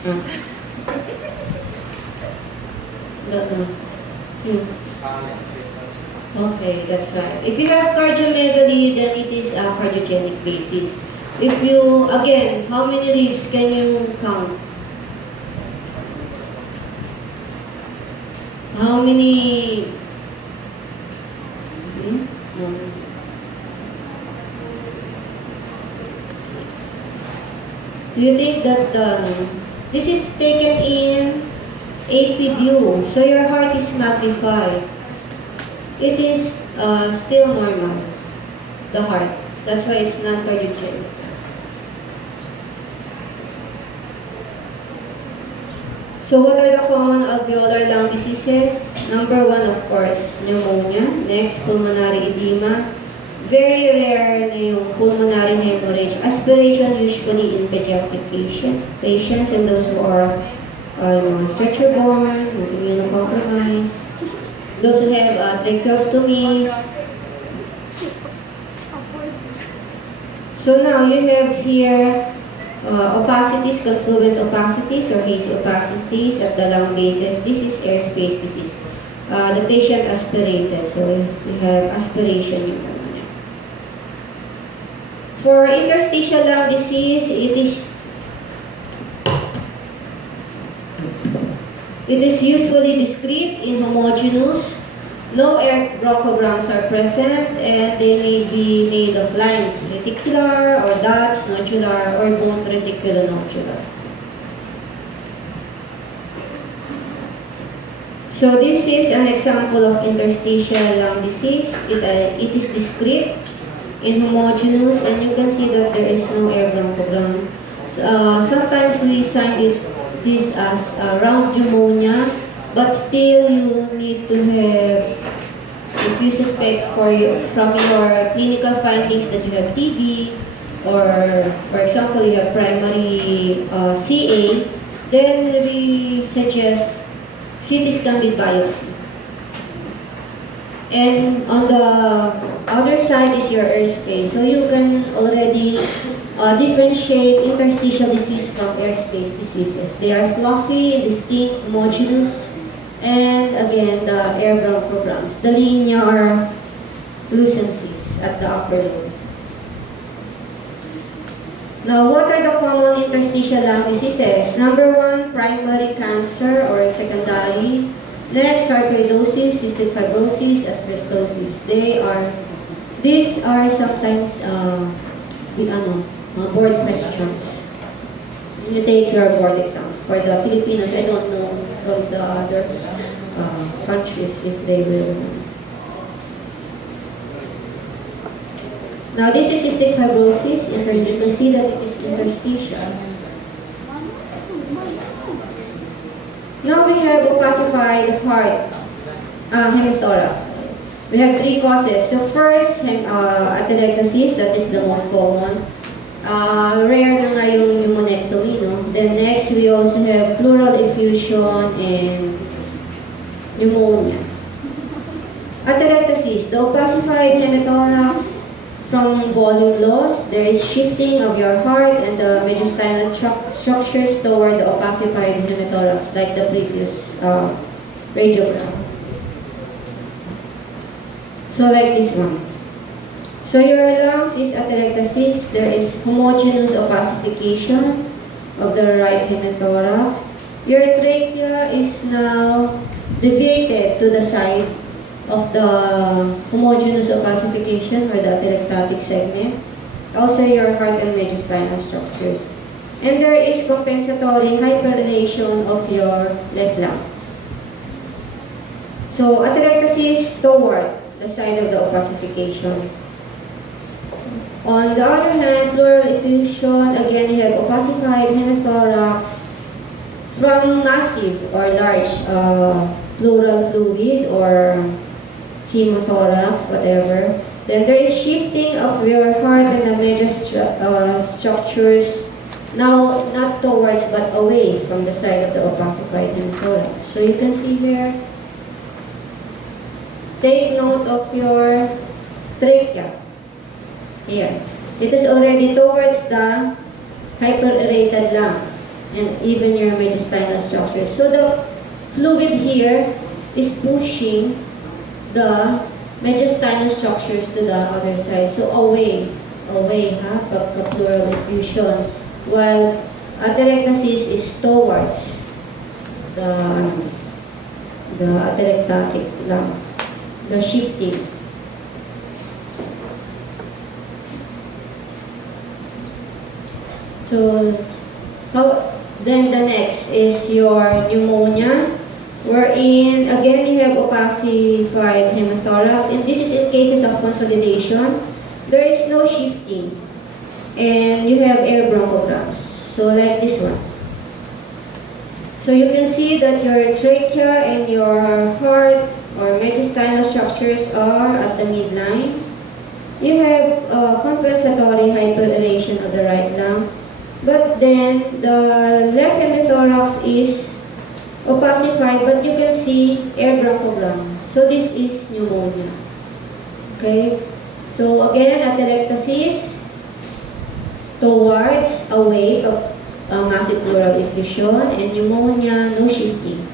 Uh, no. You. Okay, that's right. If you have cardiomegaly, then it is a cardiogenic basis. If you, again, how many leaves can you count? How many? Do you think that this is taken in AP view, so your heart is magnified? It is still normal, the heart. That's why it's non-cardiogenic. So what are the common alveolar lung diseases? Number one, of course, pneumonia. Next, pulmonary edema. Very rare na yung pulmonary hemorrhage. Aspiration usually in pediatric patients and those who are stretcher-borne, immunocompromised. Those who have tracheostomy. So now you have here opacities, confluent opacities or hazy opacities at the lung bases. This is airspace disease. The patient aspirated, so you have aspiration yung pneumonia. For interstitial lung disease, it is usually discrete, inhomogeneous. No air bronchograms are present, and they may be made of lines, reticular or dots, nodular, or both reticulonodular. So this is an example of interstitial lung disease. It is discrete, inhomogeneous, and you can see that there is no air bronchogram. Sometimes we sign this as round pneumonia, but still you need to have, if you suspect from your clinical findings that you have TB, or for example you have primary CA, then we suggest CT scan with biopsy. And on the other side is your airspace, so you can already differentiate interstitial disease from airspace diseases. They are fluffy, distinct, homogeneous, and again, the air bronchograms. The linea are lucencies at the upper lobe. Now, what are the common interstitial lung diseases? Number one, primary cancer or secondary. Next, sarcoidosis, cystic fibrosis, asbestosis. These are sometimes board questions. You take your board exams. For the Filipinos, I don't know from the other countries if they will. Now this is cystic fibrosis. You can see that it is interstitial. Now we have opacified heart, hemithorax. We have three causes. So first, atelectasis, that is the most common. Rare na nga yung pneumonectomy, no? Then next, we also have pleural effusion and pneumonia. Atelectasis, the opacified hemithorax from volume loss. There is shifting of your heart and the mediastinal structures toward the opacified hemithorax, like the previous radiogram. So like this one. So your lungs is atelectasis. There is homogeneous opacification of the right hemithorax. Your trachea is now deviated to the side of the homogeneous opacification or the atelectatic segment. Also your heart and mediastinal structures. And there is compensatory hyperrelation of your left lung. So atelectasis toward the side of the opacification. On the other hand, pleural effusion, again you have opacified hemithorax from massive or large pleural fluid or hemothorax, whatever. Then there is shifting of your heart and the major structures, now not towards but away from the side of the opacified hemithorax. So you can see here, take note of your trachea. Here. It is already towards the hyperaerated lung. and even your mediastinal structures. So the fluid here is pushing the mediastinal structures to the other side. So away, pagka-pleural effusion. While atelectasis is towards the atelectatic lung, the shifting. So, then the next is your pneumonia, wherein again you have opacified hemothorax, and this is in cases of consolidation. There is no shifting, and you have air bronchograms. So like this one. So you can see that your trachea and your heart or mediastinal structures are at the midline. You have compensatory hyperaeration of the right lung, but then the left hemithorax is opacified, but you can see air bronchogram. So this is pneumonia. Okay? So again, atelectasis towards away of massive pleural effusion, and pneumonia, no shifting.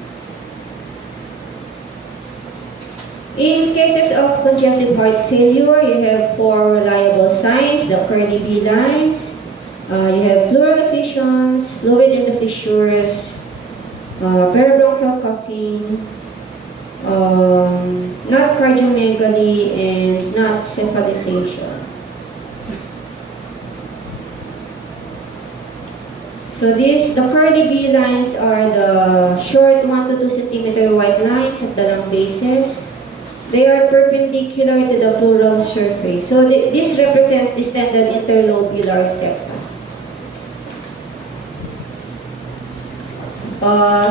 In cases of congestive heart failure, you have 4 reliable signs, the curly B lines. You have pleural effusions, fluid in the fissures, peribronchial coughing, not cardiomegaly, and not cephalization. So the curly B lines are the short 1 to 2 centimeter white lines at the lung bases. They are perpendicular to the pleural surface. So this represents distended interlobular septum.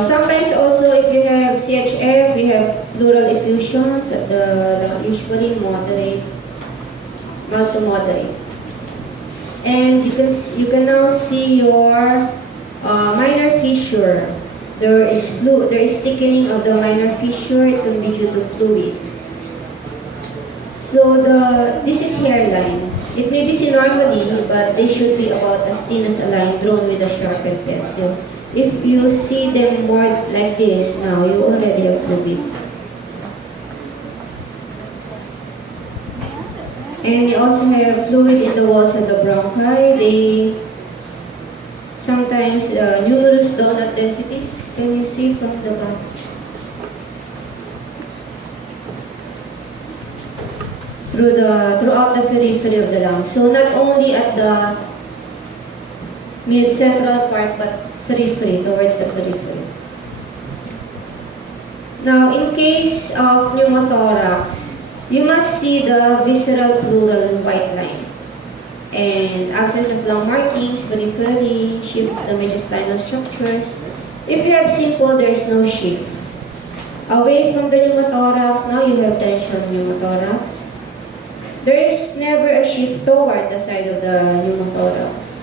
Sometimes also if you have CHF, you have pleural effusions at the lung, usually moderate, mild to moderate. And you can now see your minor fissure. There is thickening of the minor fissure. It can be due to fluid. So this is hairline. It may be seen normally, but they should be about as thin as a line drawn with a sharpened pencil. If you see them more like this now, you already have fluid. And you also have fluid in the walls of the bronchi. They sometimes numerous donut densities. Can you see from the back? Throughout the periphery of the lung. So not only at the mid-central part, but periphery, towards the periphery. Now, in case of pneumothorax, you must see the visceral pleural white line and absence of lung markings peripherally, shift the mediastinal structures. If you have simple, there is no shift. Away from the pneumothorax, now you have tension pneumothorax. There is never a shift toward the side of the pneumothorax.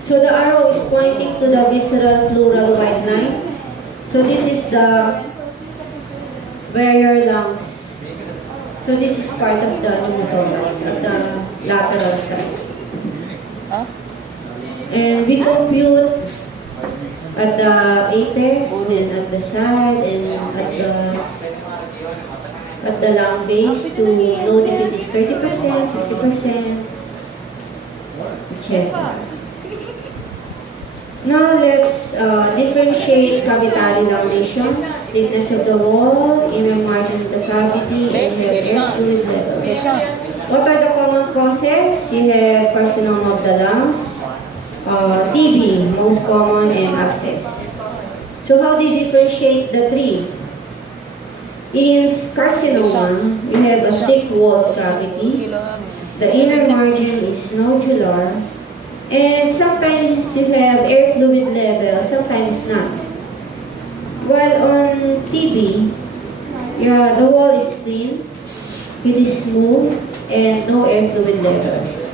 So the arrow is pointing to the visceral pleural white line. So this is where your lungs. So this is part of the pneumothorax at the lateral side. And we compute at the apex, then at the side, and at the lung base to know if it is 30%, 60%. Check. Now let's differentiate cavitary lung lesions, thickness of the wall, inner margin of the cavity, and you have air fluid levels. What are the common causes? You have carcinoma of the lungs, TB, most common, and abscess. So how do you differentiate the three? In carcinoma, you have a thick walled cavity. The inner margin is nodular. And sometimes you have air fluid level, sometimes not. While on TB, the wall is clean, it is smooth, and no air fluid levels.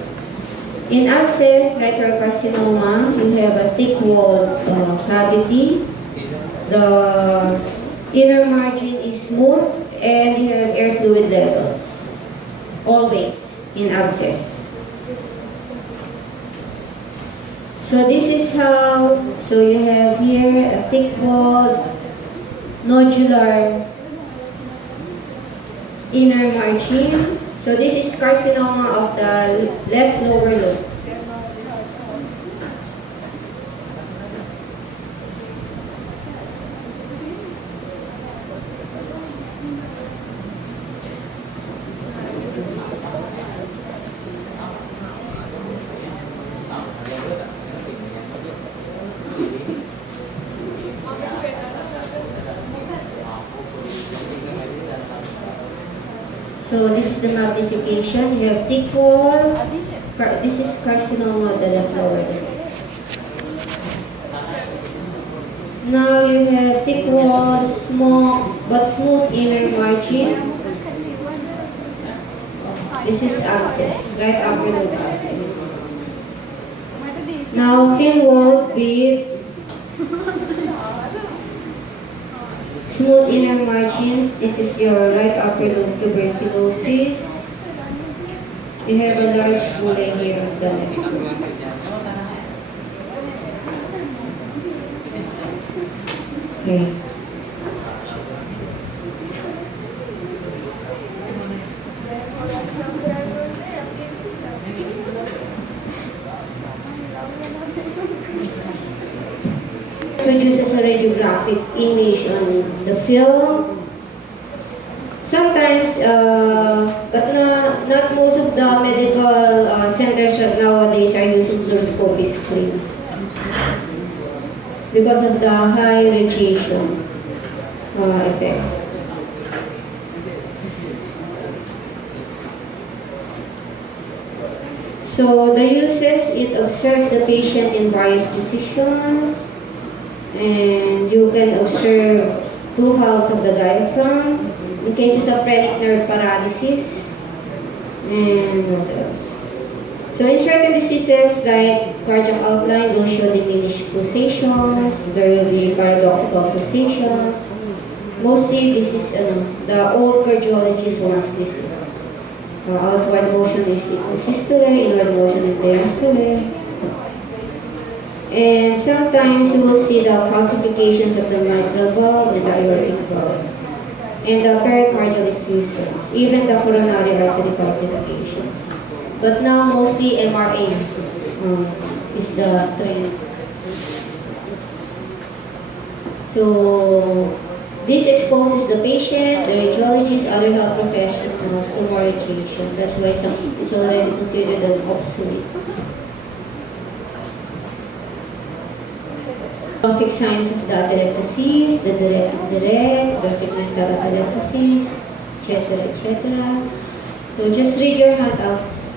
In abscess, like your carcinoma, you have a thick walled cavity. The inner margin is smooth, and you have air fluid levels. Always in abscess. So this is how, so you have here a thick-walled, nodular inner margin. So this is carcinoma of the left lower lobe. So this is the magnification. You have thick wall. This is carcinoma of the left lower lobe. Now you have thick wall, small but smooth inner margin. This is abscess, right upper lobe abscess. Now thin wall with smooth inner margins. This is your right upper lobe tuberculosis. You have a large bullae here on the left lobe. Okay. Produces a radiographic image on the film. Sometimes, but not most of the medical centers nowadays are using fluoroscopy screen because of the high radiation effects. So the uses, it observes the patient in various positions, and you can observe two halves of the diaphragm in cases of phrenic nerve paralysis. And what else? So in certain diseases like cardiac outline will show diminished pulsations, there will be paradoxical pulsations. Mostly this is the old cardiologists wants this. Outward motion is systole, inward motion is diastole. And sometimes you will see the calcifications of the mitral valve and the aortic valve, and the pericardial effusions, even the coronary artery calcifications. But now mostly MRA is the trend. So this exposes the patient, the radiologists, other health professionals to more radiation. That's why it's already considered an obsolete. Classic signs of the atelectasis, the direct, the segmental atelectasis, etc., etc. So just read your handouts.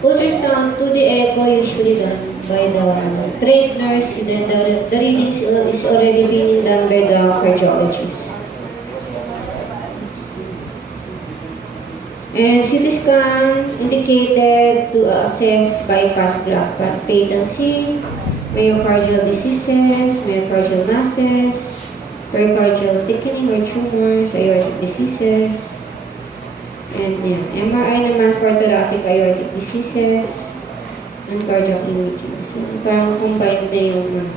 Ultrasound 2D echo usually done by the trained nurse, then the readings is already being done by the cardiologist. And CT scan indicated to assess bypass graft patency, myocardial diseases, myocardial masses, pericardial thickening or tumors, aortic diseases, and MRI naman for thoracic aortic diseases, and cardiac imaging. So parang combined na yung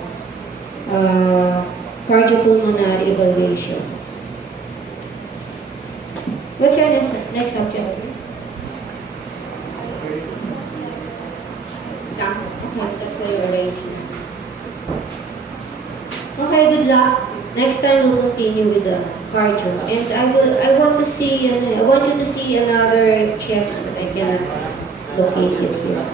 cardiopulmonary evaluation. What's your next subject? Example. Okay, that's why you're arranging. Okay, good luck. Next time we'll continue with the cardio. And I want you to see another chest, but I cannot locate it here.